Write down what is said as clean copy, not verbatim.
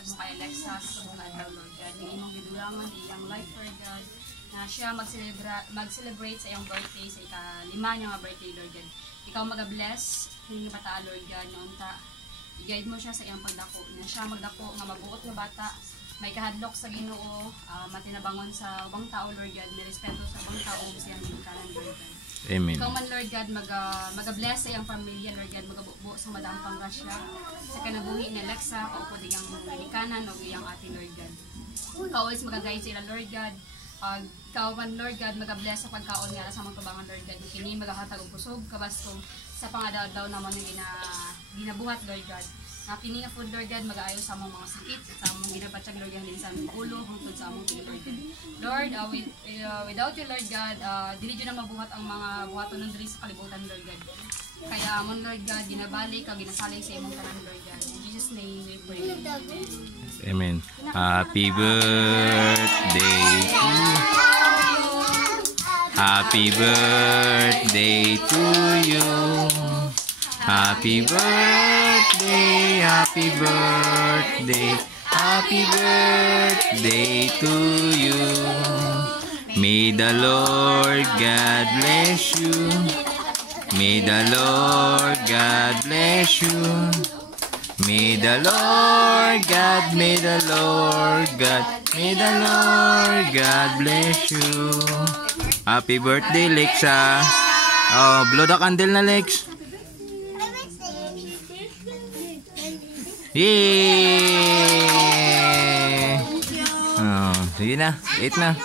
ihatag mo kay Alexa sa mga adlaw, Lord God. May imong gidulangan iyang life, Lord God, na siya mag-celebrate sa iyong birthday, sa ika-5 niya nga birthday, Lord God. Ikaw mag-bless, hindi bata, Lord God, noonta. I-guide mo siya sa iyang pagdako, na siya magdako nga mabuot nga bata, may kahadlok sa Ginoo, matinabangon sa ubang tao, Lord God, may respeto sa ubang tao, sa iyang ginikanan, Lord God. Amen. Ikaw man, Lord God, mag-bless sa iyang pamilya, Lord God, magabuo sa Madam Pangrasya, sa kanabuhi ni Alexa, kaupod iyang ginikanan, o iyang ate, Lord God. Ikaw always mag-guide sila, Lord God. Ikaw man, Lord God, mag-bless sa pagkaon nga sa mga tubangan, Lord God. Kini maghahatag og kusog, kabastong sa pangadaw naman na ginabuhat, Lord God. Kini nga food, Lord God, mag-aayos sa among mga sakit, sa among ginabatsag, Lord God, din sa among ulo, hangtod sa among tingin, Lord God. Lord, without you, Lord God, dili dyan na mabuhat ang mga buhaton ng diri sa kalibutan, Lord God. Kaya amon, Lord God, ginabalik o ginasalig sa imong tanan, Lord God. In Jesus' name we pray. Amen. Happy birthday to you. Happy birthday to you. Happy birthday, happy birthday, happy birthday to you. May the Lord God bless you. May the Lord God bless you. May the Lord God, may the Lord God, may the Lord God bless you. Happy birthday, Lexa. Oh, blow the candle na, Lex. Yay! Oh, sige na, 8 na.